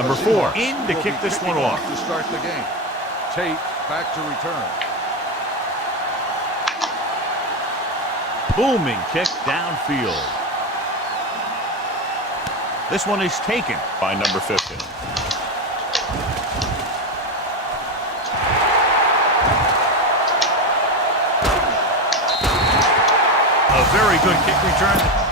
Number 4 in to kick this one off. To start the game. Tate back to return. Booming kick downfield. This one is taken by number 50. A very good kick return.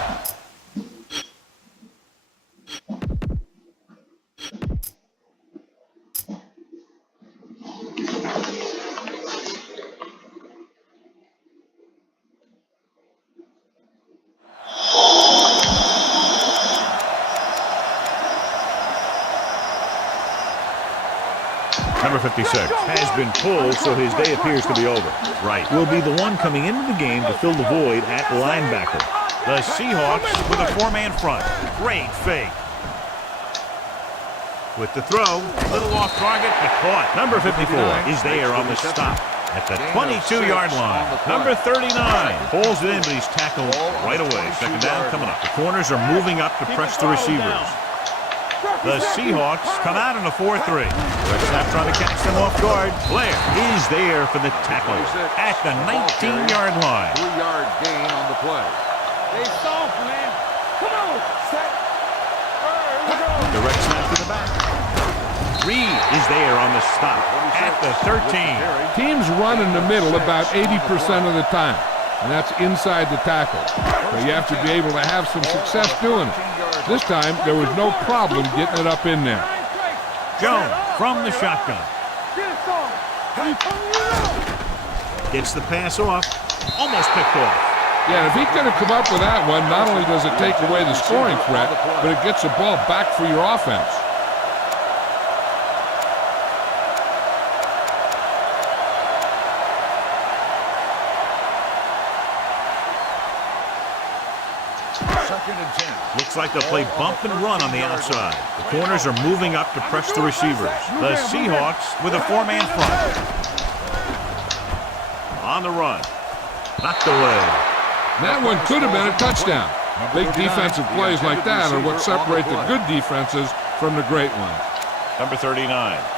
Number 56 has been pulled, so his day appears to be over. Right. Will be the one coming into the game to fill the void at linebacker. The Seahawks with a 4-man front. Great fake. With the throw, a little off target, but caught. Number 54 is there on the stop at the 22-yard line. Number 39 pulls it in, but he's tackled right away. Second down coming up. The corners are moving up to press the receivers. The Seahawks come out in a 4-3. Red snap trying to catch them off guard. Blair is there for the tackle at the 19-yard line. 3-yard gain on the play. They soft, man. Come on. Set. Direct snap to the back. Reed is there on the stop at the 13. Teams run in the middle about 80% of the time, and that's inside the tackle. So you have to be able to have some success doing it. This time, there was no problem getting it up in there. Jones from the shotgun. Gets the pass off. Almost picked off. Yeah, if he could have come up with that one, not only does it take away the scoring threat, but it gets the ball back for your offense. Looks like they'll play bump and run on the outside. The corners are moving up to press the receivers. The Seahawks with a 4-man front. On the run. Knocked away. That one could have been a touchdown. Big defensive plays like that are what separate the good defenses from the great ones. Number 39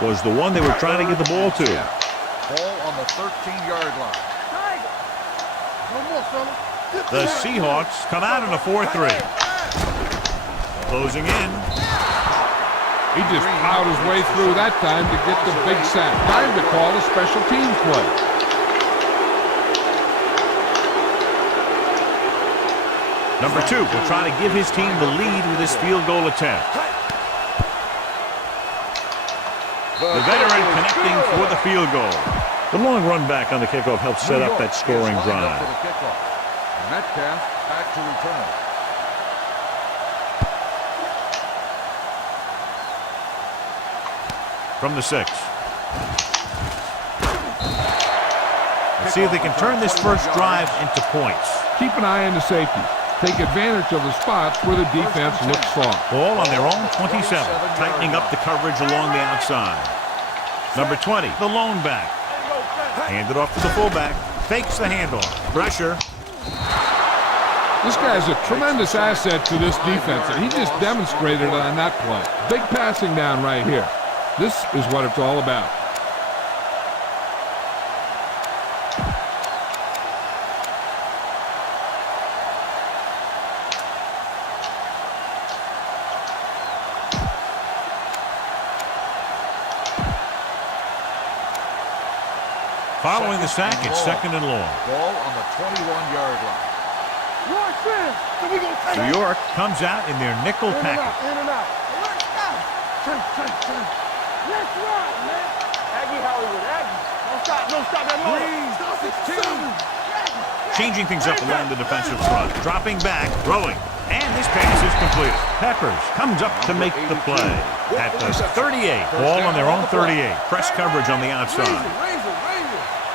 was the one they were trying to get the ball to. Ball on the 13-yard line. The Seahawks come out in a 4-3. Closing in. He just plowed his way through that time to get the big sack. Time to call a special teams play. Number 2 will try to give his team the lead with his field goal attempt. The veteran connecting for the field goal. The long run back on the kickoff helps set up that scoring drive. Metcalf back to return. From the 6. Let's see if they can turn this first drive into points. Keep an eye on the safety. Take advantage of the spots where the defense looks soft. Ball on their own 27, tightening up the coverage along the outside. Number 20, the lone back. Handed off to the fullback. Fakes the handoff. Pressure. This guy's a tremendous asset to this defense, and he just demonstrated it on that play. Big passing down right here. This is what it's all about. Following the sack, it's second and long. Ball on the 21-yard line. New York comes out in their nickel package. In and out. Let's run, man. Aggie Hollywood, Aggie. Don't stop that motor. Changing things up along the defensive front. Dropping back, throwing. And this pass is completed. Peppers comes up to make the play. At the 38. Ball on their own 38. Press coverage on the outside.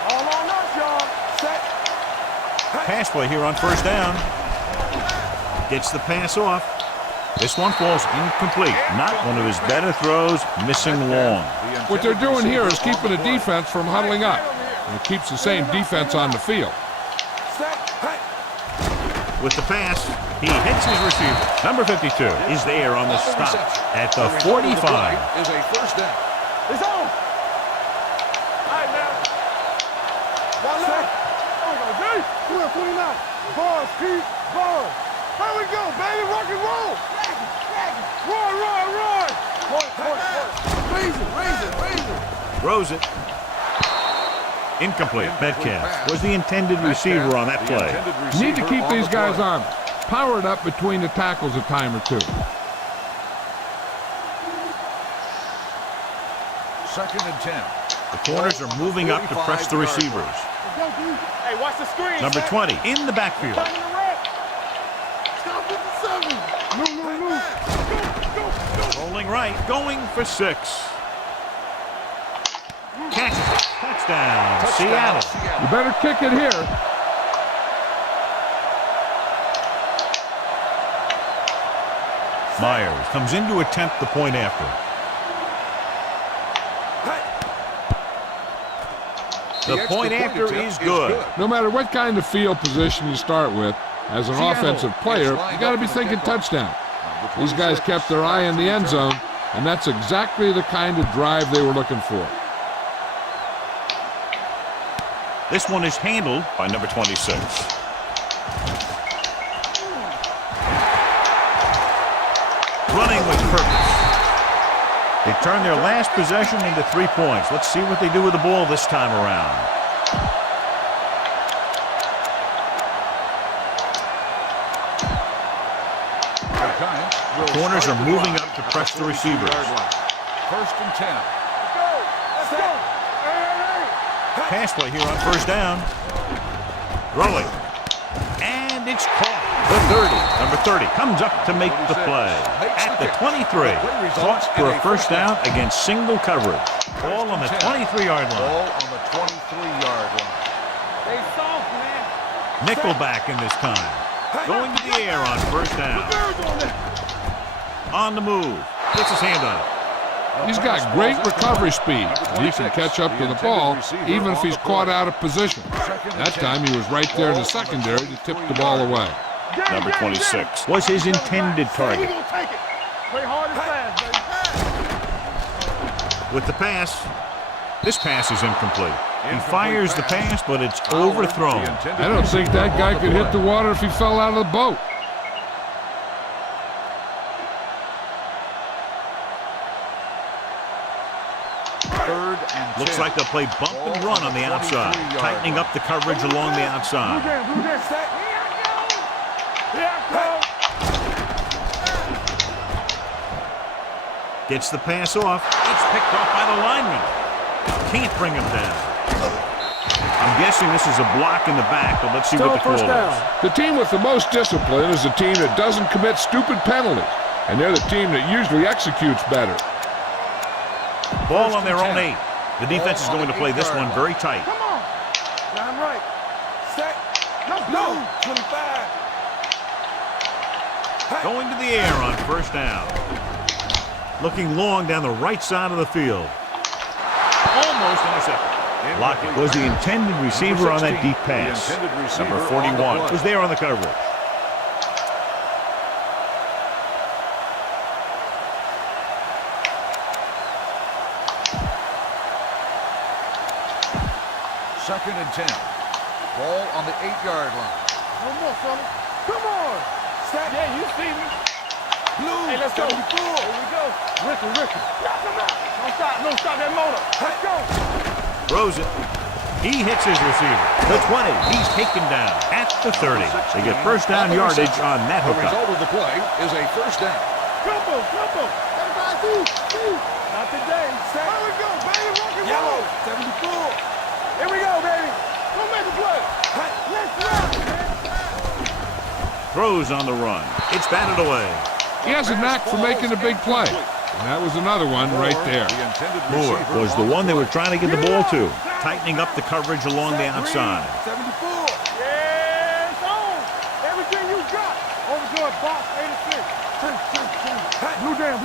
All on us, y'all. Set. Pass play here on first down. Gets the pass off. This one falls incomplete. Not one of his better throws, missing long. What they're doing here is keeping the defense from huddling up. And it keeps the same defense on the field. With the pass, he hits his receiver. Number 52 is there on the stop at the 45. Is a first down. It's on. All right, now. One left. There we go, Jay. 29. Bars, Pete. Bars. Here we go, baby. Rock and roll. Roar. Raise it. Throws it. Incomplete. Metcalf was the intended receiver on that play. You need to keep these guys on. Power it up between the tackles a time or two. Second and 10. The corners are moving up to press the receivers. Hey, watch the screen. Number 20 in the backfield. Stop with the 7. Move. Go. Rolling right, going for 6. Catches it. Touchdown, Seattle. You better kick it here. Myers comes in to attempt the point after. The point after is good. No matter what kind of field position you start with, as an offensive player, you got to be thinking touchdown. These guys kept their eye on the end zone, and that's exactly the kind of drive they were looking for. This one is handled by number 26. Running with purpose. They turn their last possession into 3 points. Let's see what they do with the ball this time around. The corners are moving up to press the receivers. First and 10. Let's go. Pass play here on first down. Throwing. And it's caught. The 30. Number 30 comes up to make the play. At the 23. Caught for a first down against single coverage. Ball on the 23-yard line. Ball on the 23-yard line. They soft, man. Nickelback in this time. Going to the air on first down. On the move. Gets his hand on it. He's got great recovery speed. He can catch up to the ball even if he's caught out of position. That time he was right there in the secondary to tip the ball away. Number 26 was his intended target. Play hard and fast, baby. With the pass, this pass is incomplete. He fires the pass, but it's overthrown. I don't think that guy could hit the water if he fell out of the boat. Looks like they'll play bump and run on the outside, tightening up the coverage along the outside. Gets the pass off. It's picked off by the lineman. Can't bring him down. I'm guessing this is a block in the back, but let's see what the call is. The team with the most discipline is the team that doesn't commit stupid penalties, and they're the team that usually executes better. Ball on their own 8. The defense is going to play this one very tight. Come on. I'm right. Set. No. 25. Going to the air on first down. Looking long down the right side of the field. Almost intercepted. Lockett was the intended receiver on that deep pass. Number 41 was there on the coverage. Second and 10. Ball on the 8-yard line. One more, fella. Come on. Step. Yeah, you see me. Blue. Hey, let's go. 74. Here we go. Ricky. Don't stop that motor. Let's go. Throws it. He hits his receiver. The 20. He's taken down at the 30. They get first down yardage on that The hookup. result of the play is a first down. Crumple. Everybody do. Not today. Here we go, baby. Rock and roll. 74. Here we go, baby. Don't make a play. Let's run, man. Throws on the run. It's batted away. He has a knack for making a big play, and that was another one right there. Moore was the one they were trying to get the ball to, tightening up the coverage along the outside. 74. Yeah, it's on. Everything you got. Overjoyed box 86. Blue jam.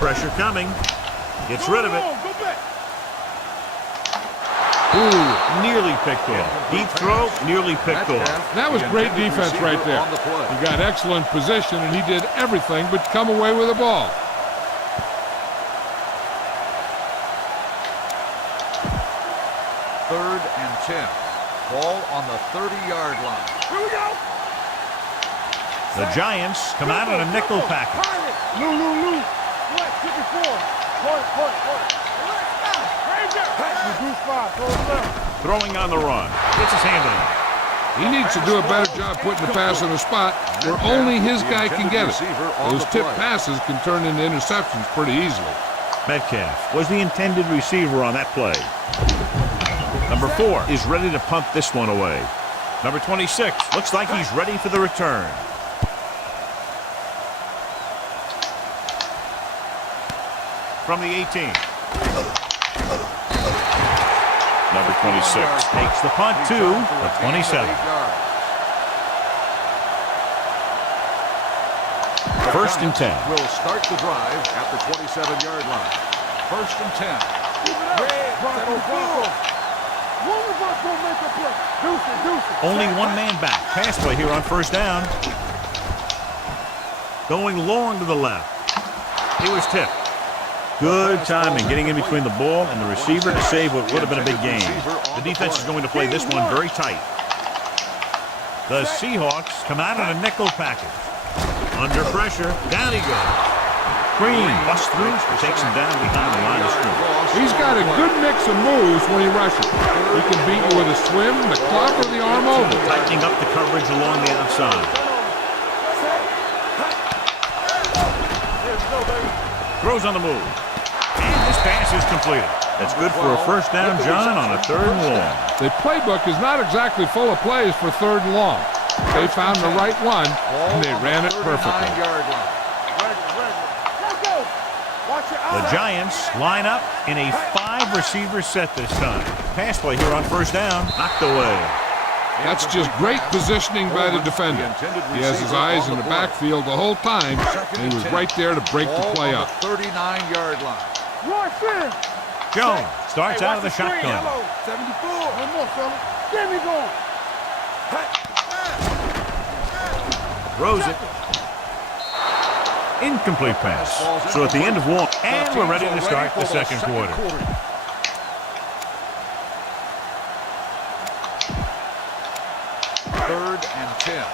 Pressure coming. Gets rid of it. Go back. Ooh, nearly picked off. Deep throw, nearly picked off. That was great defense right there. He got excellent position, and he did everything but come away with the ball. Third and 10. Ball on the 30-yard line. Here we go. The Giants come out in a nickel package. Lou. What? 54. Point. Reduce 5. Throw it left. Throwing on the run. Gets his hand on it. He needs to do a better job putting the pass in a spot where only his guy can get it. Those tip passes can turn into interceptions pretty easily. Metcalf was the intended receiver on that play. Number 4 is ready to punt this one away. Number 26 looks like he's ready for the return. From the 18. Number 26 takes the punt to the 27. First and 10. Will start the drive at the 27-yard line. First and 10. Only one man back. Pass play here on first down. Going long to the left. He was tipped. Good timing getting in between the ball and the receiver to save what would have been a big game. The defense is going to play this one very tight. The Seahawks come out in a nickel package. Under pressure, down he goes. Green busts through, takes him down behind the line of scrimmage. He's got a good mix of moves when he rushes. He can beat you with a swim, the club, or the arm over. Tightening up the coverage along the outside. Throws on the move. And this pass is completed. That's good for a first down, John, on a 3rd and long. The playbook is not exactly full of plays for 3rd and long. They found the right one, and they ran it perfectly. The Giants line up in a 5-receiver set this time. Pass play here on first down. Knocked away. That's just great positioning by the defender. He has his eyes in the backfield the whole time, and he was right there to break the play up. 39-yard line. Jones starts out of the shotgun. 74. One more, fella. Get me going. Throws it. Incomplete pass. So at the end of one, and we're ready to start the second quarter. Third and 10.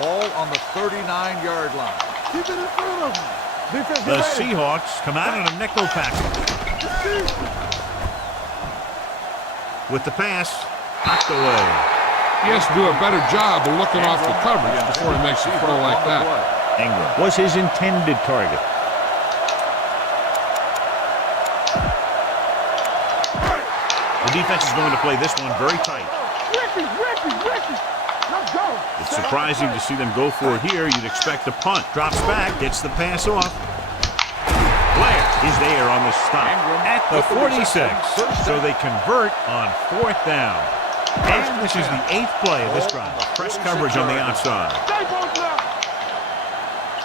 Ball on the 39-yard line. Keep it in front of him. The Seahawks come out in a nickel package. With the pass, knocked away. He has to do a better job of looking off the coverage before he makes a throw like that. Ingram was his intended target. The defense is going to play this one very tight. Ricky. Let's go. It's surprising to see them go for it here. You'd expect a punt. Drops back, gets the pass off. Blair is there on the stop at the 46. So they convert on 4th down. And this is the 8th play of this drive. Press coverage on the outside.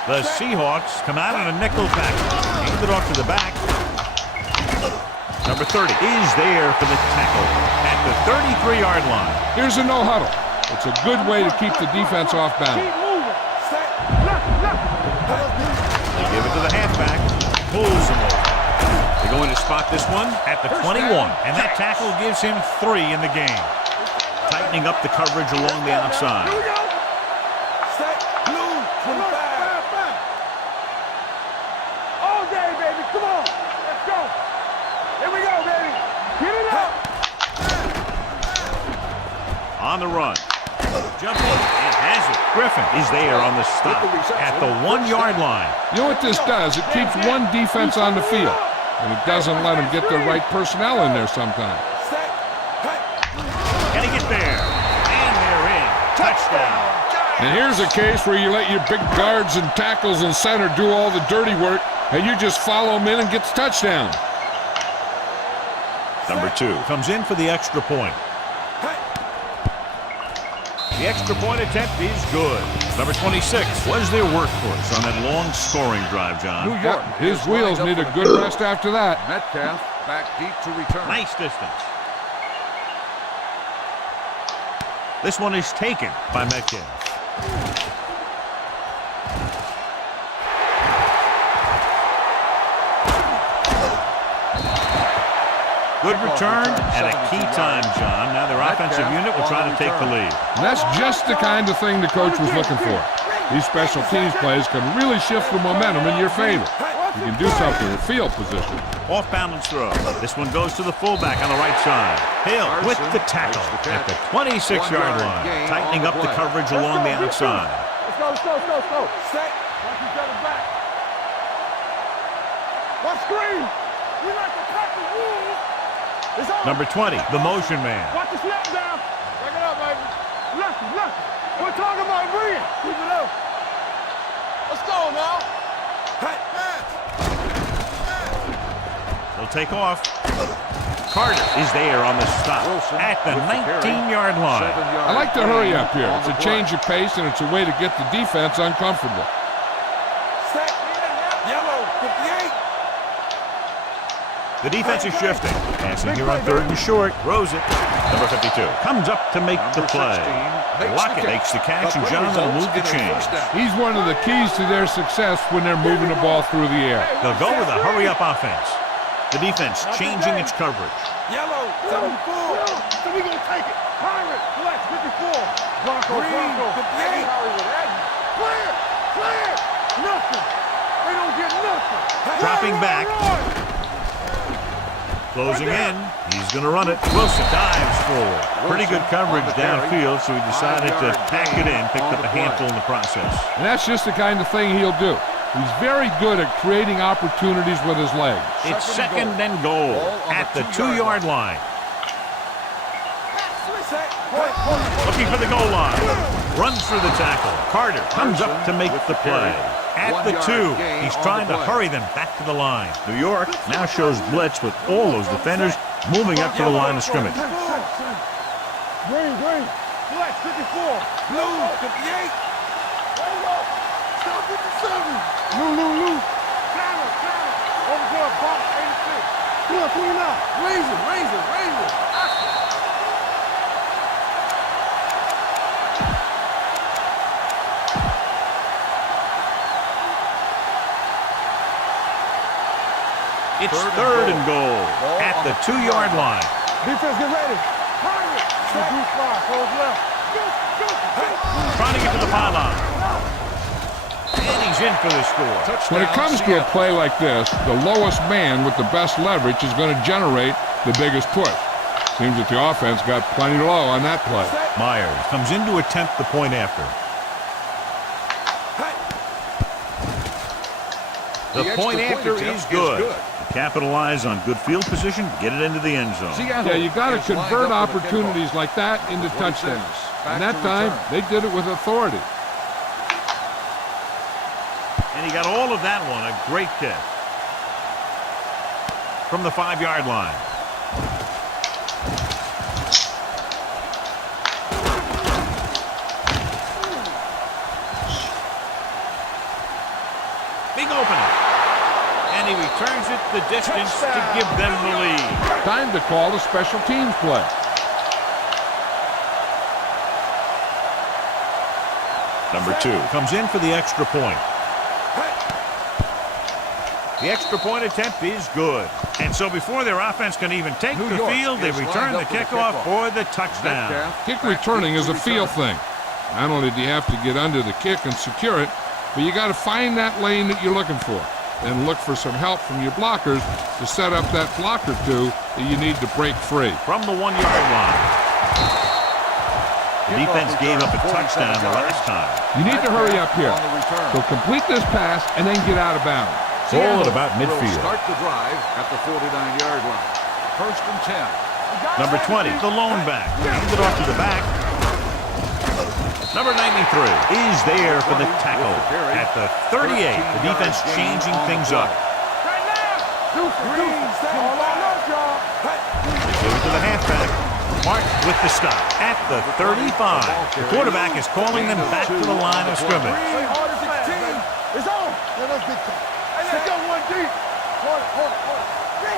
The Seahawks come out in a nickel package. Hand it off to the back. Number 30 is there for the tackle at the 33-yard line. Here's a no-huddle. It's a good way to keep the defense off balance. They give it to the halfback. Pulls him over. They're going to spot this one at the 21. And that tackle gives him 3 in the game. Tightening up the coverage along the outside. Here we go. Set. Blue. 25. All day, baby. Come on. Let's go. Here we go, baby. Get it up. On the run. Jumping and has it. Griffin is there on the stop at the 1-yard line. You know what this does? It keeps one defense on the field, and it doesn't let them get the right personnel in there sometimes. Can he get there? And they're in. Touchdown. And here's a case where you let your big guards and tackles and center do all the dirty work, and you just follow them in and gets touchdown. Number 2 comes in for the extra point. The extra point attempt is good. Number 26 was their workhorse on that long scoring drive, John. New York. His wheels need a good rest after that. Metcalf back deep to return. Nice distance. This one is taken by Metcalf. Good return at a key time, John. Now their offensive unit will try to take the lead. And that's just the kind of thing the coach was looking for. These special teams plays can really shift the momentum in your favor. You can do something with field position. Off balance throw. This one goes to the fullback on the right side. Hill with the tackle at the 26-yard line, tightening up the coverage along the outside. Let's go, let's go, let's go, let's go. Set. Watch each other back. Watch screen. We like to cut the rules. It's on. Number 20, the motion man. Watch the snap down. Back it up, baby. Left, left. We're talking about bringing. Keep it up. Let's go now. Hey, pass. They'll take off. Carter is there on the stop at the 19-yard line. I like to hurry up here. It's a change of pace, and it's a way to get the defense uncomfortable. Set. Yellow. 58. The defense is shifting. Passing here on 3rd and short. Throws it. Number 52 comes up to make the play. Lockett makes the catch, and John will move the chains. He's one of the keys to their success when they're moving the ball through the air. They'll go with a hurry-up offense. The defense changing its coverage. Yellow. 74. So we gonna take it. Pirate. Flex. 54. Bronco. Green, Bronco. 58. Clear. Clear. Nothing. They don't get nothing. Dropping back. Closing in. He's going to run it. Wilson dives forward. Pretty good coverage downfield, so he decided to pack it in, picked up a handful in the process. And that's just the kind of thing he'll do. He's very good at creating opportunities with his legs. It's second and goal at the 2-yard line. Looking for the goal line. Runs through the tackle. Carter comes up to make the play. At the 2, he's trying to hurry them back to the line. New York now shows blitz with all those defenders moving up to the line of scrimmage. Green, green. Flex, 54. Blue, 58. Stop 57. Lou. Clamor. Over to a box, 86. 29. Raise it. It's third and goal at the 2-yard line. Defense, get ready. Pirate. Reduce fly. Close left. Trying to get to the pylon. And he's in for the score. When it comes to a play like this, the lowest man with the best leverage is going to generate the biggest push. Seems that the offense got plenty low on that play. Myers comes in to attempt the point after. The point after is good. Capitalize on good field position, get it into the end zone. Yeah, you got to convert opportunities like that into touchdowns. And that time, they did it with authority. And he got all of that one, a great kick. From the 5-yard line. Big opening. And he returns it the distance to give them the lead. Time to call the special teams play. Number 2 comes in for the extra point. The extra point attempt is good. And so before their offense can even take the field, they return the kickoff for the touchdown. Kick returning is a feel thing. Not only do you have to get under the kick and secure it, but you got to find that lane that you're looking for. Then look for some help from your blockers to set up that block or two that you need to break free. From the 1-yard line. The defense gave up a touchdown the last time. You need to hurry up here. So complete this pass and then get out of bounds. Ball at about midfield. Start the drive at the 49-yard line. First and 10. Number 20, the lone back. Hand it off to the back. Number 93 is there for the tackle at the 38. The defense changing things up. Give it to the halfback. Mark with the stop at the 35. The quarterback is calling them back to the line of scrimmage. It's on. Let's get that. Let's go one deep. Hold it. Bring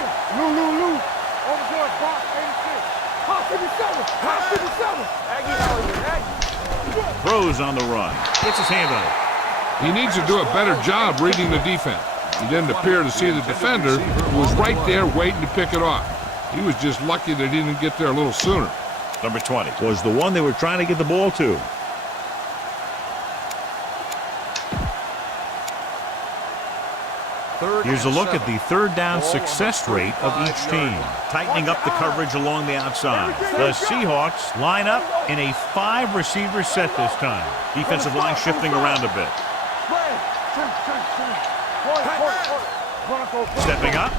it. Lou. Over to a box, 86. Throws on the run. Gets his hand on it. He needs to do a better job reading the defense. He didn't appear to see the defender, who was right there waiting to pick it off. He was just lucky that he didn't get there a little sooner. Number 20 was the one they were trying to get the ball to. Here's a look at the third down success rate of each team. Tightening up the coverage along the outside. The Seahawks line up in a 5-receiver set this time. Defensive line shifting around a bit. Stepping up.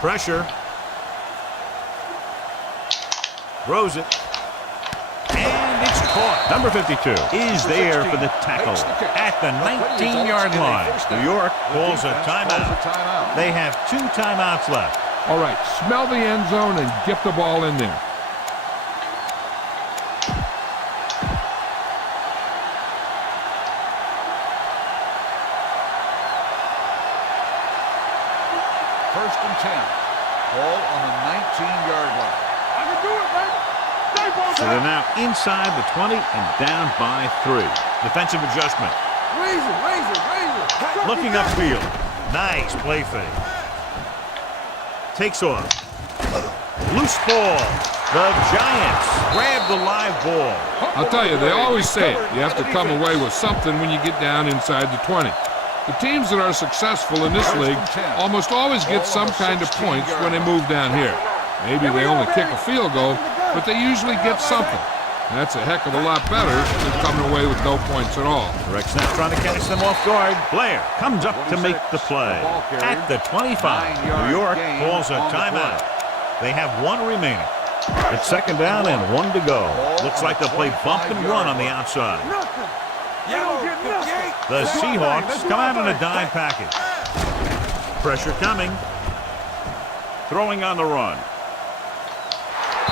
Pressure. Throws it. And it's caught. Number 52 is there for the tackle at the 19-yard line. New York calls a timeout. They have 2 timeouts left. All right, smell the end zone and get the ball in there. First and 10. Ball on the 19-yard line. I can do it, baby. So they're now inside the 20 and down by 3. Defensive adjustment. Raise it. Looking upfield. Nice play fake. Takes off. Loose ball. The Giants grab the live ball. I'll tell you, they always say it. You have to come away with something when you get down inside the 20. The teams that are successful in this league almost always get some kind of points when they move down here. Maybe they only kick a field goal, but they usually get something. And that's a heck of a lot better than coming away with no points at all. Direct snap trying to catch them off guard. Blair comes up to make the play. At the 25, New York calls a timeout. They have 1 remaining. It's second down and 1 to go. Looks like they'll play bump and run on the outside. The Seahawks come out on a dime package. Pressure coming. Throwing on the run.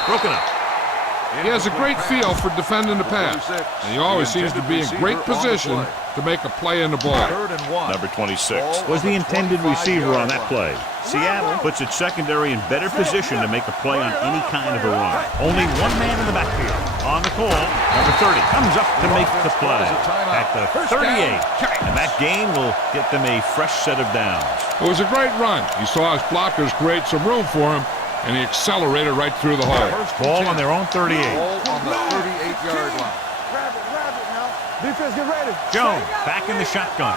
Broken up. He has a great feel for defending the pass, and he always seems to be in great position to make a play in the ball. Number 26 was the intended receiver on that play. Seattle puts its secondary in better position to make a play on any kind of a run. Only 1 man in the backfield. On the call, number 30 comes up to make the play at the 38. And that gain will get them a fresh set of downs. It was a great run. He saw his blockers create some room for him, and he accelerated right through the hole. Ball on their own 38. Ball on the 38-yard line. Grab it now. Defense, get ready. Jones back in the shotgun.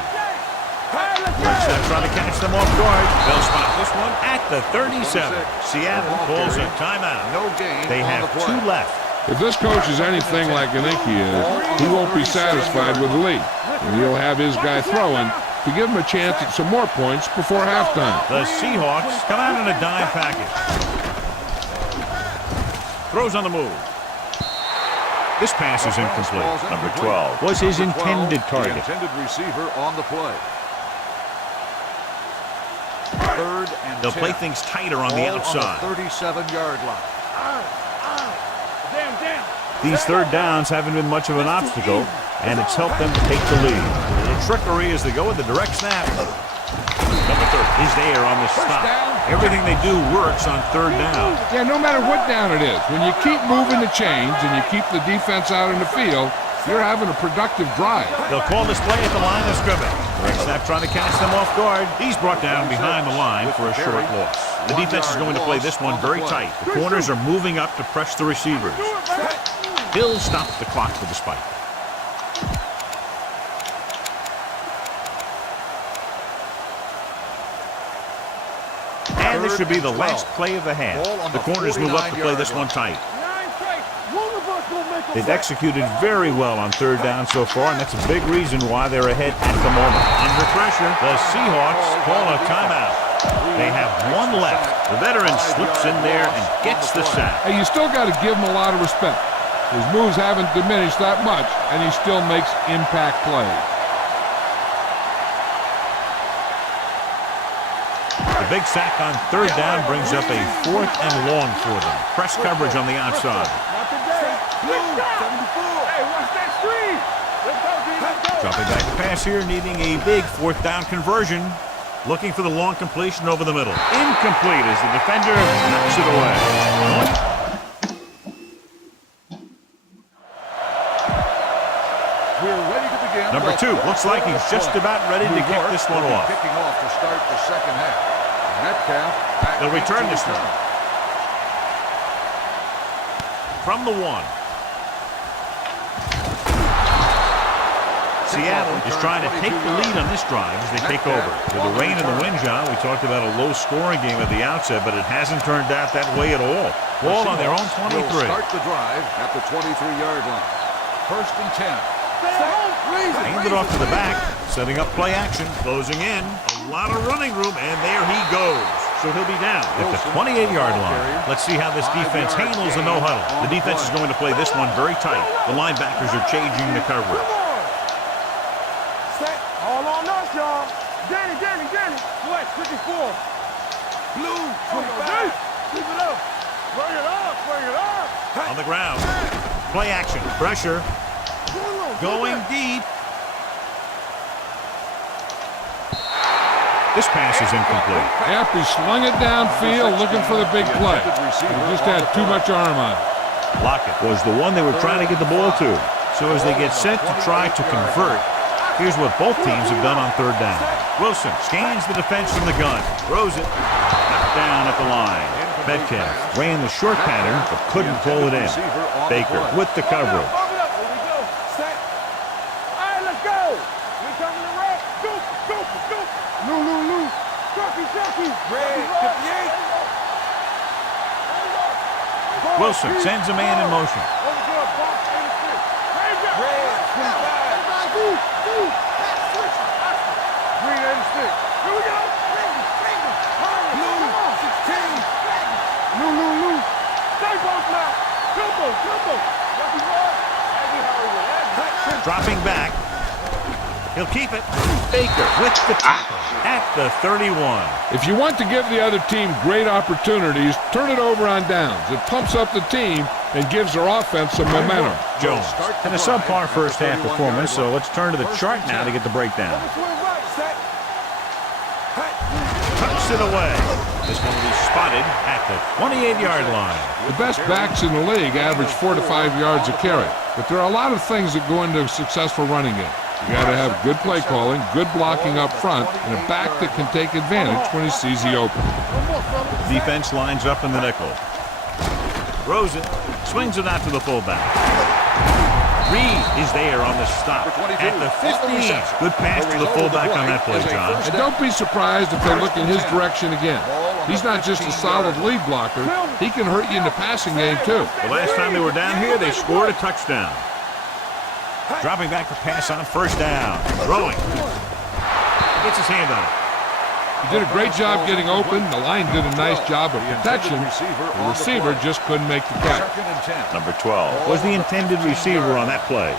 They're trying to catch them off guard. They'll spot this one at the 37. Seattle calls a timeout. No gain. They have 2 left. If this coach is anything like I think he is, he won't be satisfied with the lead. And he'll have his guy throwing to give him a chance at some more points before halftime. The Seahawks come out in a dime package. Throws on the move. This pass is incomplete. Number 12 was his intended target. The intended receiver on the play. Third and They'll 10. play things tighter on the outside. 37-yard line. These third downs haven't been much of an obstacle, and it's helped them to take the lead. A little trickery as they go with the direct snap. Number 30 is there on the stop. Everything they do works on third down. Yeah, no matter what down it is, when you keep moving the chains and you keep the defense out in the field, you're having a productive drive. They'll call this play at the line of scrimmage. Direct snap trying to catch them off guard. He's brought down behind the line for a short loss. The defense is going to play this one very tight. The corners are moving up to press the receivers. Hill stops the clock with the spike. And this should be the last play of the half. The corners move up to play this one tight. They've executed very well on third down so far, and that's a big reason why they're ahead at the moment. Under pressure, the Seahawks call a timeout. They have 1 left. The veteran slips in there and gets the sack. Hey, you still got to give him a lot of respect. His moves haven't diminished that much, and he still makes impact plays. The big sack on third down brings up a 4th and long for them. Press coverage on the outside. Dropping back to pass here, needing a big 4th down conversion. Looking for the long completion over the middle. Incomplete as the defender knocks it away. 2. Looks like he's just about ready to kick this one off. Kicking off to start the second half. Metcalf back. They'll return into this return. one. From the 1. Seattle is trying to take the lead on this drive as they take over. With the rain and the wind, John, we talked about a low-scoring game at the outset, but it hasn't turned out that way at all. Ball on their own 23. Will start the drive at the 23-yard line. First and 10. Hand it off to the back, setting up play action, closing in. A lot of running room, and there he goes. So he'll be down at the 28-yard line. Let's see how this defense handles the no-huddle. The defense is going to play this one very tight. The linebackers are changing the coverage. All on us, y'all. Danny. What? 54. Blue. 25. Keep it up. Bring it up. On the ground. Play action. Pressure. Going deep. This pass is incomplete. Yep, he slung it downfield looking for the big play. He just had too much arm on it. Lockett was the one they were trying to get the ball to. So as they get set to try to convert, here's what both teams have done on 3rd down. Wilson scans the defense from the gun. Throws it. Knocked down at the line. Metcalf ran the short pattern but couldn't pull it in. Baker with the coverage. Wilson sends a man in motion. Dropping back. He'll keep it. Baker with the tackle at the 31. If you want to give the other team great opportunities, turn it over on downs. It pumps up the team and gives their offense some momentum. Jones had a subpar first half performance, so let's turn to the chart now to get the breakdown. Tucks it away. This one will be spotted at the 28-yard line. The best backs in the league average 4 to 5 yards a carry, but there are a lot of things that go into a successful running game. You got to have good play calling, good blocking up front, and a back that can take advantage when he sees the open. Defense lines up in the nickel. Throws it, swings it out to the fullback. Reed is there on the stop at the 15. Good pass to the fullback on that play, John. And don't be surprised if they look in his direction again. He's not just a solid lead blocker. He can hurt you in the passing game, too. The last time they were down here, they scored a touchdown. Dropping back to pass on 1st down. Throwing. Gets his hand on it. He did a great job getting open. The line did a nice job of protection. The receiver just couldn't make the catch. Number 12 was the intended receiver on that play.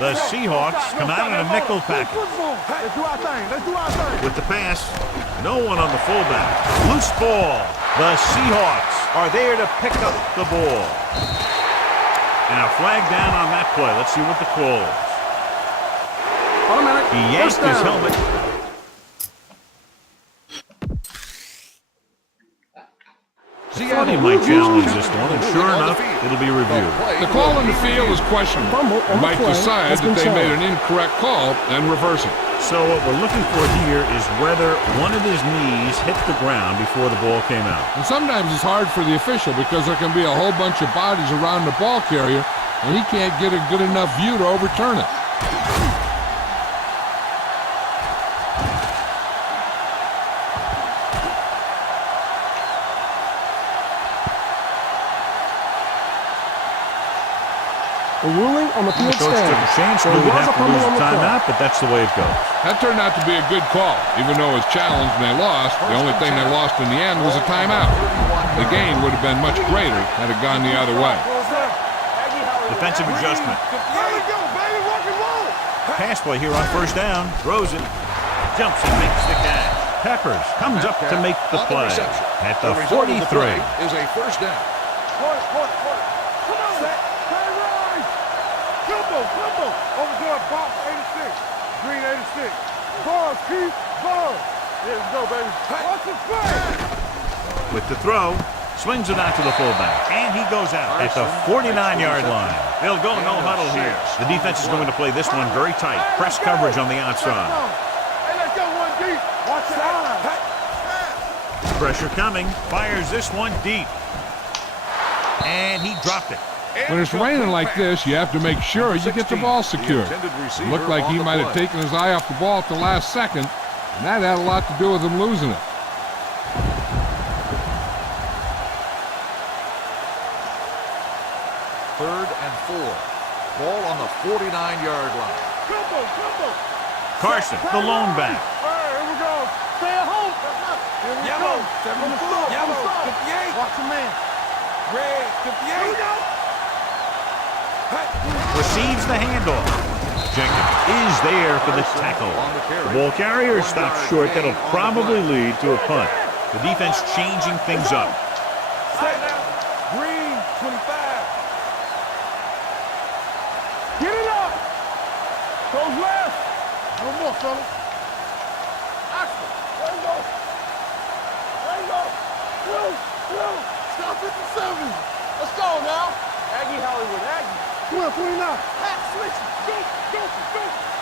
The Seahawks come out in a nickel package. With the pass, no one on the fullback. Loose ball. The Seahawks are there to pick up the ball. And a flag down on that play. Let's see what the call is. He yanked his helmet. Seattle might challenge this one, and sure enough, it'll be reviewed. The call in the field is questionable. You might decide that they made an incorrect call and reverse it. So what we're looking for here is whether one of his knees hit the ground before the ball came out. And sometimes it's hard for the official because there can be a whole bunch of bodies around the ball carrier, and he can't get a good enough view to overturn it. A ruling on the field Coach took a chance, so he would have to lose a timeout, but that's the way it goes. That turned out to be a good call. Even though it was challenged and they lost, the only thing they lost in the end was a timeout. The gain would have been much greater had it gone the other way. Defensive adjustment. Pass play here on 1st down. Throws it. Jumps and makes the catch. Peppers comes up to make the play. At the 43. Is a 1st down. Over to a box 86. Green 86. Balls, Keith. Balls. Here we go, baby. Watch the play. With the throw. Swings it out to the fullback, and he goes out at the 49-yard line. They'll go no huddle here. The defense is going to play this one very tight. Press coverage on the outside. Hey, let's go one deep. Watch it out. Pressure coming. Fires this one deep. And he dropped it. When it's raining like this, you have to make sure you get the ball secured. It looked like he might have taken his eye off the ball at the last second, and that had a lot to do with him losing it. Third and 4. Ball on the 49-yard line. Carson, the lone back. All right, here we go. Stay at home. Here we go. 74. Yellow, 58. Watch the man. Red, 58. Here we go. Receives the handoff. Jenkins is there for the tackle. The ball carrier stops short. That'll probably lead to a punt. The defense changing things up. Green, 25. Get it up. Goes left. No more, fellas. Axel, there you go. There you go. Through. Stop 57. Let's go now. Aggie Hollywood, Aggie. 29. Pat, switch. Go.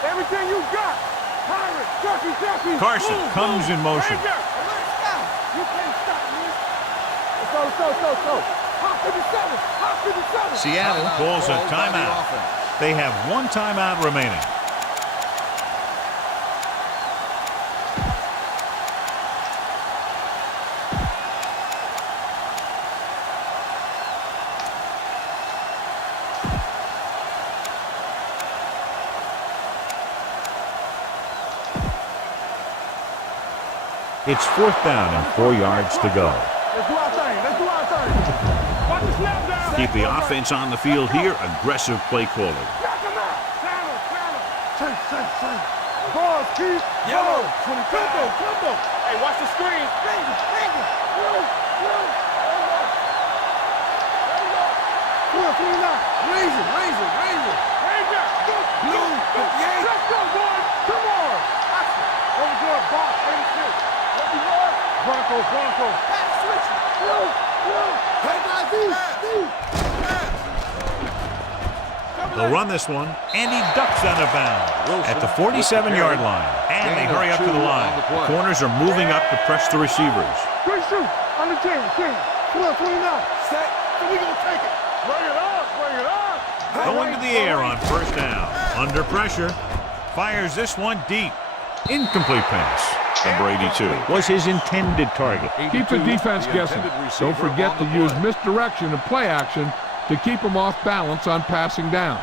Everything you got. Pirate, ducky. Carson Boom, comes in motion. Right there. Let's go. You can't stop me. Let's go. Hot 57. Seattle calls a timeout. They have one timeout remaining. It's 4th down and 4 yards to go. Let's do our thing. Watch the snap down. Keep the offense on the field here. Aggressive play calling. Knock him out. Channel. Change. Balls, keep. Yellow, 25. Combo. Hey, watch the screen. Ranger. There you go. 29. Ranger. Blue, 58. Let's go, boys. Come on. Overjoyed, box, 86. What you want? Bronco. Back switch. They'll run this one, and he ducks out of bounds at the 47-yard line. And they hurry up to the line. The corners are moving up to press the receivers. Great shoot. On the 10. 29. Set. So we gonna take it. Bring it up. Going to the air on 1st down. Under pressure. Fires this one deep. Incomplete pass. Number 82 was his intended target. Keep the defense guessing. Don't forget to use misdirection and play action to keep them off balance on passing down.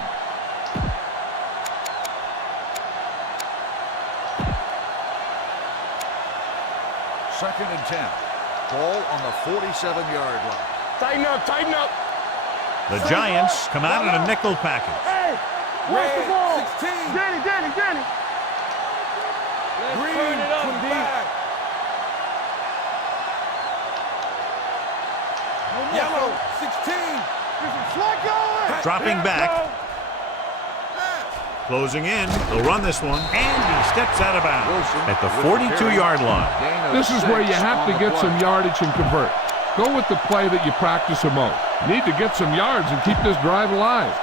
Second and 10. Ball on the 47-yard line. Tighten up. The Giants come out in a nickel package. Hey, watch the ball. 16. Danny. Green, 25. Yellow, 16. Dropping back. Closing in. They'll run this one. And he steps out of bounds at the 42-yard line. This is where you have to get some yardage and convert. Go with the play that you practice the most. You need to get some yards and keep this drive alive.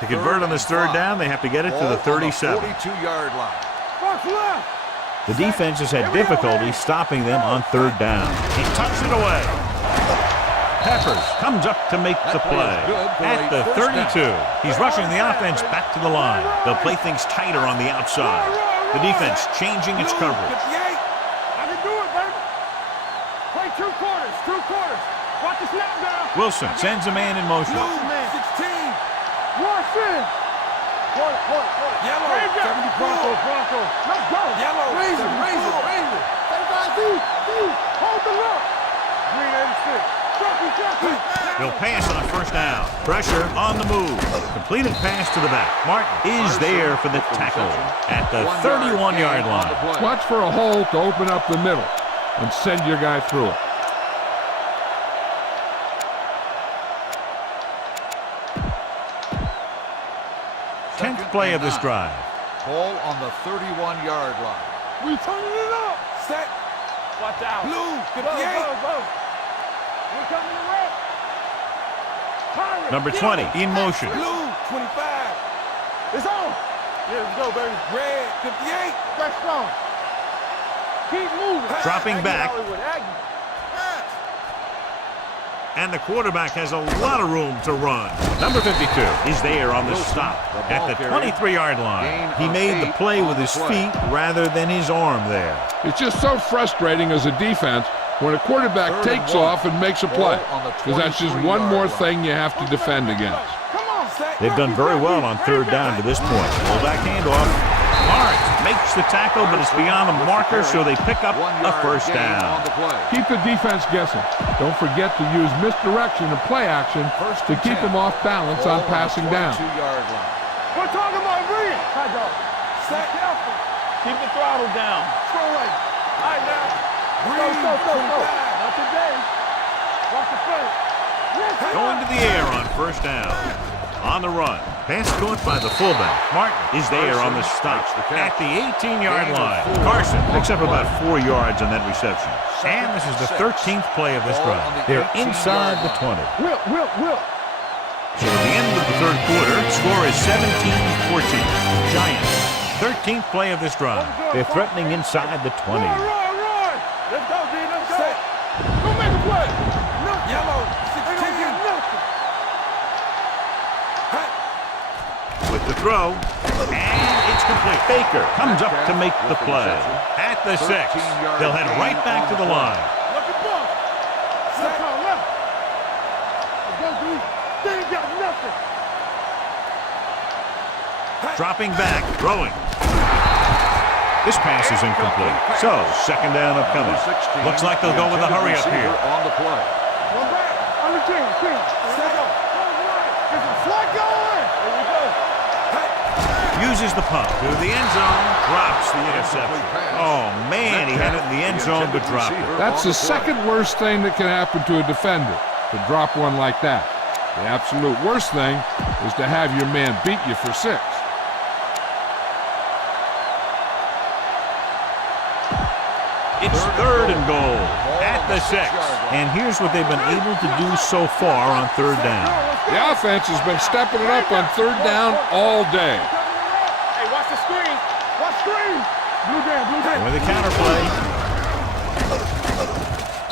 To convert on this 3rd down, they have to get it to the 37. 42-yard line. The defense has had difficulty stopping them on 3rd down. He tucks it away. Peppers comes up to make the play at the 32. He's rushing the offense back to the line. They'll play things tighter on the outside. The defense changing its coverage. I can do it, baby. Play 2 quarters. Watch the snap down. Wilson sends a man in motion. 16. Wash in. Yellow, 74. Bronco. Let's go. Yellow, Razor. 35 deep. Hold the look. Green 86. Jockey. They'll pass on 1st down. Pressure on the move. Completed pass to the back. Martin is there for the tackle at the 31-yard line. Watch for a hole to open up the middle and send your guy through it. 10th play of this drive. Ball on the 31-yard line. We turning it up. Set. Watch out. Blue. Go, 58. go. We're coming to red. Pirate, Number get 20 him. in motion. Blue. 25. It's on. Yeah, let's go, baby. Red. 58. That's strong. Keep moving. Dropping back. Hollywood, Aggie. And the quarterback has a lot of room to run. Number 52 is there on the stop at the 23-yard line. He made the play with his feet rather than his arm there. It's just so frustrating as a defense when a quarterback takes off and makes a play, because that's just one more thing you have to defend against. Come on. They've done very well on third down to this point. Fullback handoff. Lawrence makes the tackle, but it's beyond the marker, so they pick up a first down. Keep the defense guessing. Don't forget to use misdirection and play action to keep them off balance on passing down. We're talking about Reed. High dog. Set. Careful. Keep the throttle down. Slow right. All right, now. Go. Not today. Watch the play. Going to the air on first down. On the run. Pass caught by the fullback. Martin is there on the stop at the 18-yard line. Carson picks up about 4 yards on that reception. And this is the 13th play of this drive. They're inside the 20. Will. So at the end of the third quarter, score is 17-14. Giants, 13th play of this drive. They're threatening inside the 20. Run. Let's go, D. Let's go. Go make a play. No. Yellow. They don't get nothing. With the throw, and it's complete. Baker comes up to make the play. At the 6, they'll head right back to the line. Look at ball. Left on left. Let's go, D. They ain't got nothing. Dropping back, throwing. This pass is incomplete. So, second down upcoming. Looks like they'll go with a hurry up here. On the play. One back. On the team. There we go. There's a flag going. There we go. Uses the pump to the end zone, drops the interception. Oh, man, he had it in the end zone, but dropped it. That's the second worst thing that can happen to a defender, to drop one like that. The absolute worst thing is to have your man beat you for 6. It's third and goal at the 6. And here's what they've been able to do so far on third down. The offense has been stepping it up on third down all day. Hey, watch the screen. Watch screen. Blue down. With the counterplay.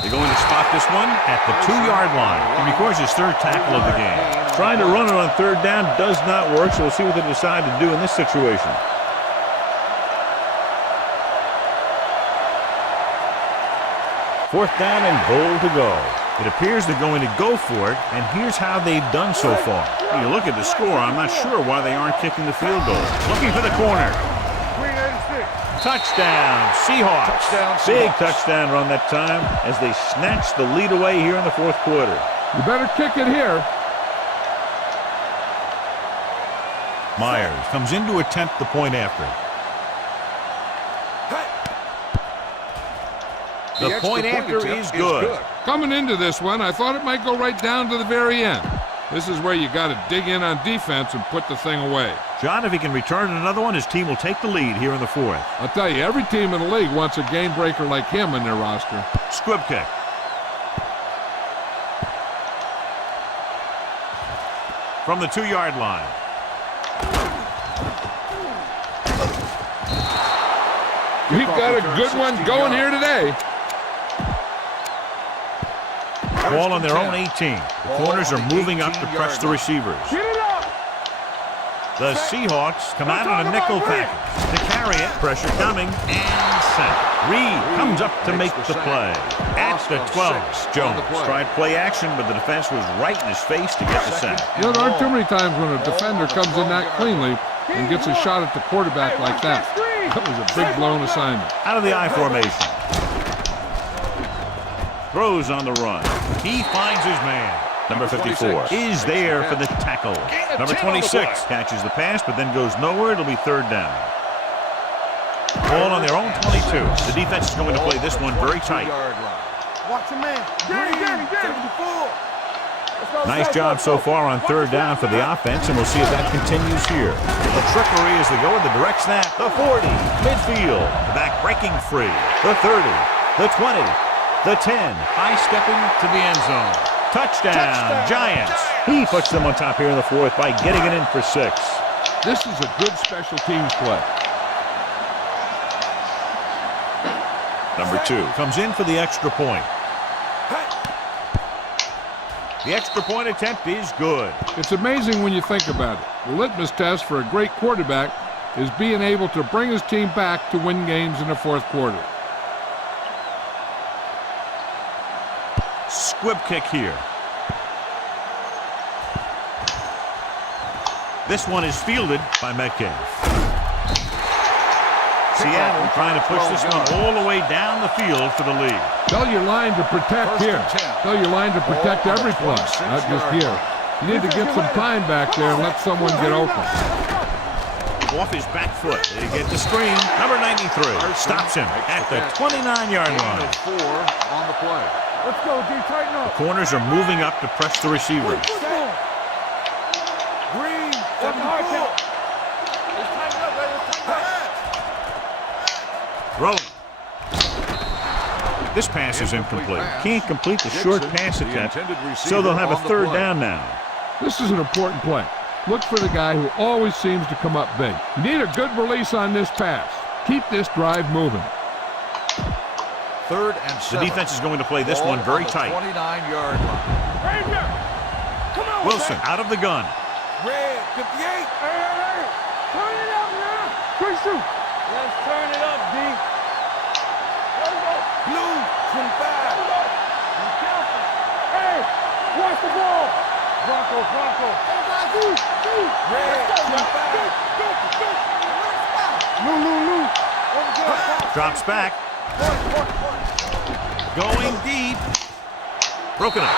They're going to spot this one at the 2-yard line. He records his third tackle of the game. Trying to run it on third down does not work, so we'll see what they decide to do in this situation. Fourth down and goal to go. It appears they're going to go for it, and here's how they've done so far. When you look at the score, I'm not sure why they aren't kicking the field goal. Looking for the corner. Green 86. Touchdown, Seahawks. Big touchdown run that time as they snatch the lead away here in the fourth quarter. You better kick it here. Myers comes in to attempt the point after. The point after is good. Coming into this one, I thought it might go right down to the very end. This is where you got to dig in on defense and put the thing away. John, if he can return another one, his team will take the lead here in the fourth. I'll tell you, every team in the league wants a game breaker like him in their roster. Squib kick. From the 2-yard line. We've got a good one going here today. Ball on their own 18. The corners are moving up to press the receivers. Get it up. The Seahawks come out on a nickel package. To carry it, pressure coming, and set. Reed comes up to make the play. At the 12, Jones tried play action, but the defense was right in his face to get the sack. You know, there aren't too many times when a defender comes in that cleanly and gets a shot at the quarterback like that. That was a big blown assignment. Out of the I formation. Throws on the run. He finds his man. Number 54 is there for the tackle. Number 26 catches the pass, but then goes nowhere. It'll be third down. Ball on their own 22. The defense is going to play this one very tight. Watch your man. Get him. 74. Let's go. Nice job so far on third down for the offense, and we'll see if that continues here. The trickery as they go in the direct snap. The 40, midfield. The back breaking free. The 30, the 20, the 10. High stepping to the end zone. Touchdown, Giants. He puts them on top here in the fourth by getting it in for 6. This is a good special teams play. Number 2 comes in for the extra point. The extra point attempt is good. It's amazing when you think about it. The litmus test for a great quarterback is being able to bring his team back to win games in the fourth quarter. Squib kick here. This one is fielded by Metcalf. Seattle trying to push this one all the way down the field for the lead. Tell your line to protect here. Tell your line to protect every play, not just here. You need to get some time back there and let someone get open. Off his back foot. They get the screen. Number 93 stops him at the 29-yard line. 4 on the play. Let's go, D. Tighten up. The corners are moving up to press the receivers. Green. That's a hard 74. count. Let's tighten up, baby. Let's tighten up. Rolling. This pass is incomplete. Can't complete the short pass attempt, so they'll have a third down now. This is an important play. Look for the guy who always seems to come up big. You need a good release on this pass. Keep this drive moving. 3rd and 7. The defense is going to play this one very tight. 29-yard line. Ranger! Come on, Wilson out of the gun. Red. 58. Hey, turn it up now. Quick shoot. Let's turn it up, D. Let's go. Blue. 25. Be careful. Hey, watch the ball. Bronco. Red. 25. Lou. Drops back. Going deep. Broken up.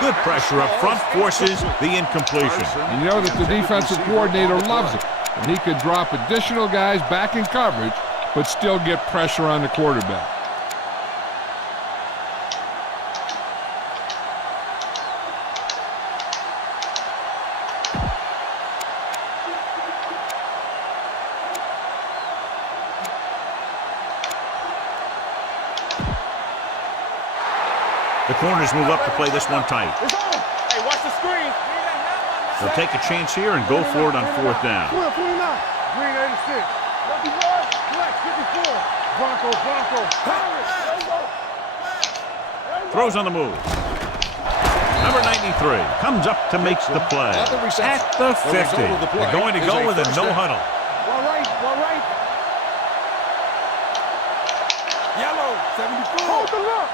Good pressure up front forces the incompletion. And you know that the defensive coordinator loves it. And he can drop additional guys back in coverage, but still get pressure on the quarterback. The corners move up to play this one tight. It's on. Hey, watch the screen. They'll take a chance here and go for it on fourth down. 29. Green 86. Lucky Rod. Flex 54. Bronco. Let's go. Throws on the move. Number 93 comes up to make the play. At the 50. They're going to go with a no huddle. Well right. Yellow. 74. Hold the look.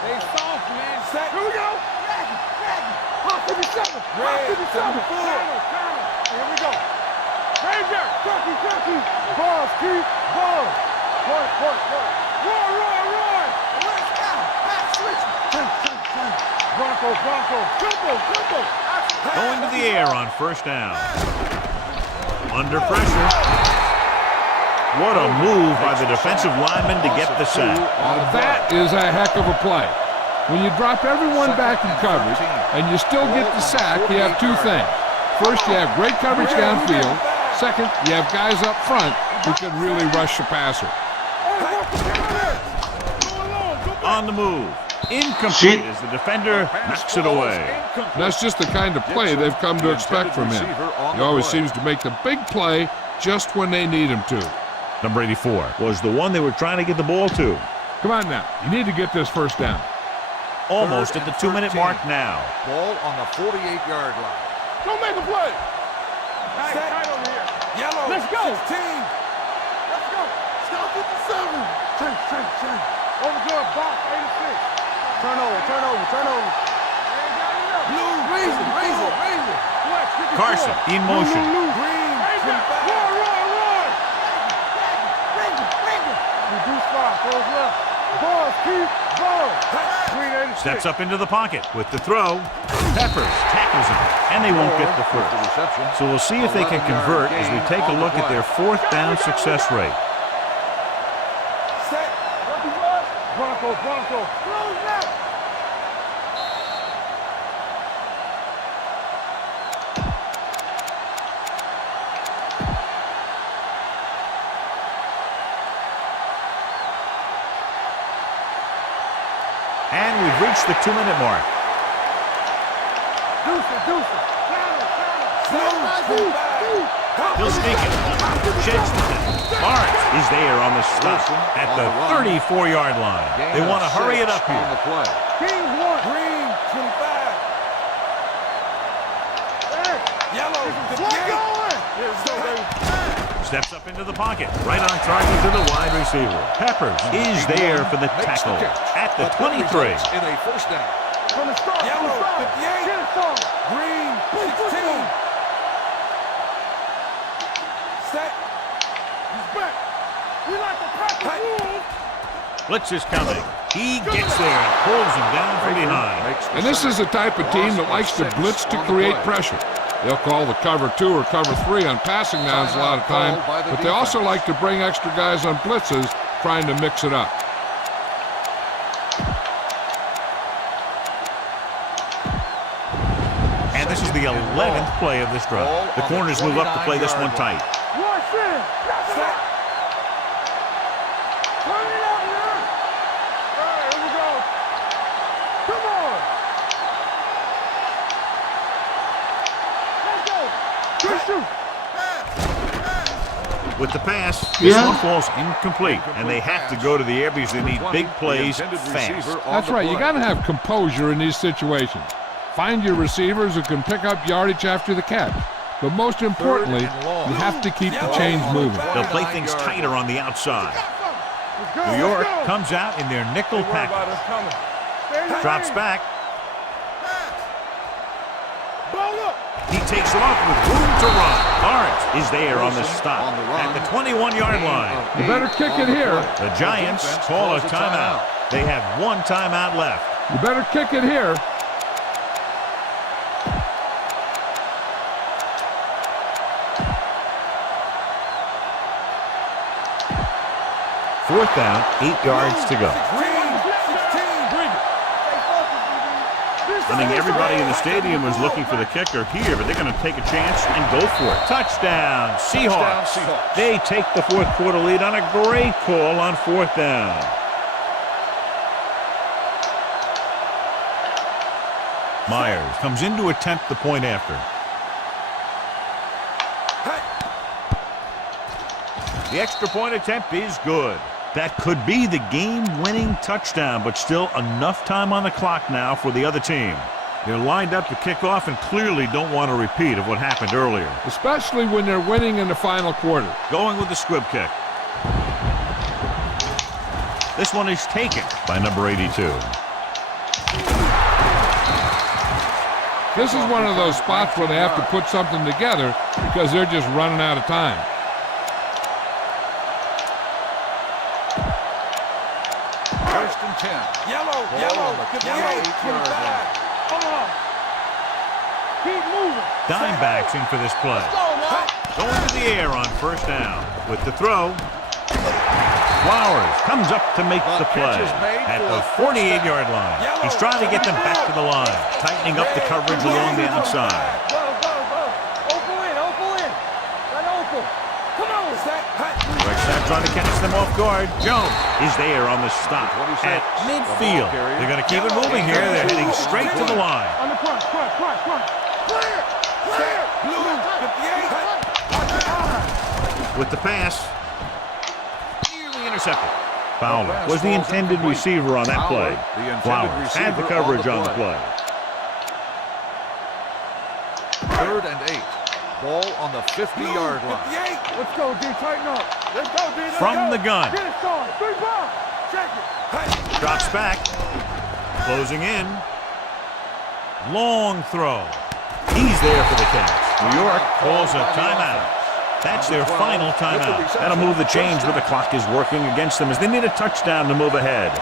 They soft, man. Set. Here we go. Hot 57. Red. 74. Here we go. Ranger. Turkey. Balls, keep. Balls. Roy. Let's go. Back switch. Bronco. Triple. Going to the air on first down. Under pressure. What a move by the defensive lineman to get the sack. That is a heck of a play. When you drop everyone back in coverage and you still get the sack, you have two things. First, you have great coverage downfield. Second, you have guys up front who can really rush the passer. On the move. Incomplete as the defender knocks it away. That's just the kind of play they've come to expect from him. He always seems to make the big play just when they need him to. Number 84 was the one they were trying to get the ball to. Come on now. You need to get this first down. Almost at the 2-minute mark now. Ball on the 48-yard line. Don't make a play. Set. Tight over here. Yellow. Let's go. 16. Let's go. Stop 57. Change. Overjoy, box 86. Turnover. Blue. Raise it. Flex 54. Carson in motion. Green. 25. Roy. Reduce 5. Goes left. Balls, keep. Balls. Green 86. Steps up into the pocket with the throw. Peppers tackles him, and they won't get the first. So we'll see if they can convert as we take a look at their fourth down success rate. Set. Bronco. Close left. reached the 2-minute mark. He'll sneak it. Sheds the tackle. Lawrence is there on the stop at the 34-yard line. They want to hurry it up here. Green, back. Yellow, Steps up into the pocket. Right on target to the wide receiver. Peppers is there for the tackle at the 23. In a first down. From the start, yellow, 58. Green, 16. Set. He's back. We like to practice. Blitz is coming. He gets there and pulls him down from behind. And this is the type of team that likes to blitz to create pressure. They'll call the cover 2 or cover 3 on passing downs a lot of time, but they also like to bring extra guys on blitzes, trying to mix it up. And this is the 11th play of this drive. The corners move up to play this one tight. Rush in. Set. Turn it up, man. All right, here we go. Come on. Let's go. Good shoot. With the pass, this one falls incomplete, and they have to go to the air because they need big plays fast. That's right. You got to have composure in these situations. Find your receivers who can pick up yardage after the catch. But most importantly, you have to keep the chains moving. They'll play things tighter on the outside. New York comes out in their nickel package. Drops back. He takes it off with room to run. Lawrence is there on the stop at the 21-yard line. You better kick it here. The Giants call a timeout. They have one timeout left. You better kick it here. Fourth down, 8 yards to go. I think everybody in the stadium was looking for the kicker here, but they're going to take a chance and go for it. Touchdown, Seahawks. They take the fourth quarter lead on a great call on fourth down. Myers comes in to attempt the point after. The extra point attempt is good. That could be the game-winning touchdown, but still enough time on the clock now for the other team. They're lined up to kick off and clearly don't want a repeat of what happened earlier. Especially when they're winning in the final quarter. Going with the squib kick. This one is taken by number 82. This is one of those spots where they have to put something together because they're just running out of time. First and 10. Yellow. Come on. Keep moving. Dimebacks in for this play. Going to the air on first down. With the throw, Flowers comes up to make the play at the 48-yard line. He's trying to get them back to the line, tightening up the coverage along the outside. Go. Opal in. That Opal. Come on. Right side trying to catch them off guard. Jones is there on the stop at midfield. They're going to keep it moving here. They're heading straight to the line. On the front. Clear. Blue. 58. With the pass, nearly intercepted. Fowler was the intended receiver on that play. Flowers had the coverage on the play. 3rd and 8. Ball on the 50-yard line. Let's go, D. Tighten up. Let's go, D. From the gun. Get it started. 3 balls. Check it. Drops back. Closing in. Long throw. He's there for the catch. New York calls a timeout. That's their final timeout. That'll move the chains where the clock is working against them as they need a touchdown to move ahead.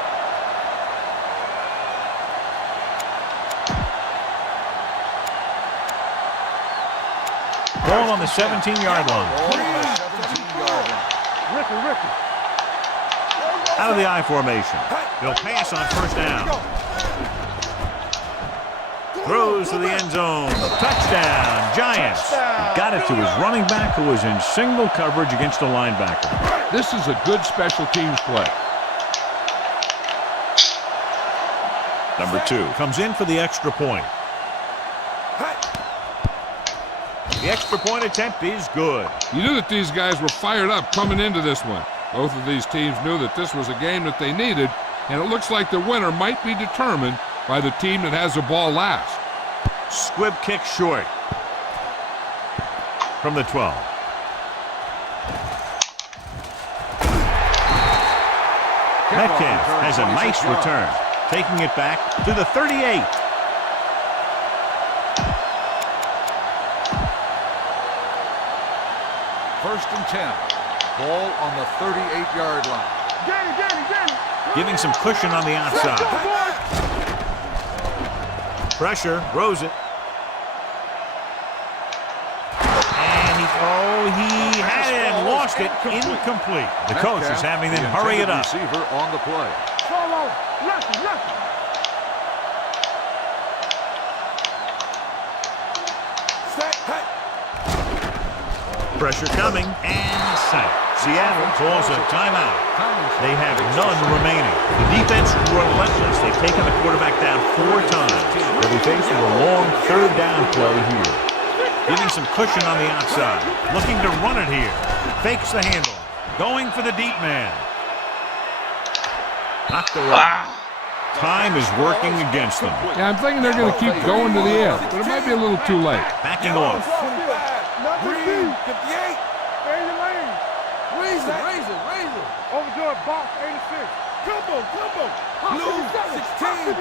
Ball on the 17-yard line. Ricky. Out of the I formation. They'll pass on first down. Throws to the end zone. Touchdown, Giants. Got it to his running back who was in single coverage against a linebacker. This is a good special teams play. Number 2 comes in for the extra point. The extra point attempt is good. You knew that these guys were fired up coming into this one. Both of these teams knew that this was a game that they needed, and it looks like the winner might be determined by the team that has the ball last. Squib kick short. From the 12. Metcalf has a nice return, taking it back to the 38. First and 10. Ball on the 38-yard line. Get it. Giving some cushion on the outside. Pressure, throws it. And he had it and lost it. Incomplete. The coach is having them hurry it up. Receiver on the play. Solo. Left. Pressure coming and sack. Seattle calls a timeout. They have none remaining. The defense relentless. They've taken the quarterback down 4 times. They'll be faced with a long 3rd down play here. Giving some cushion on the outside. Looking to run it here. Fakes the handle. Going for the deep man. Knocked the rock. Time is working against them. Yeah, I'm thinking they're going to keep going to the air, but it might be a little too late. Backing off. Green, 58. Stay in your lane. Raise it. Overjoyed box, 86. Combo. Blue, 16.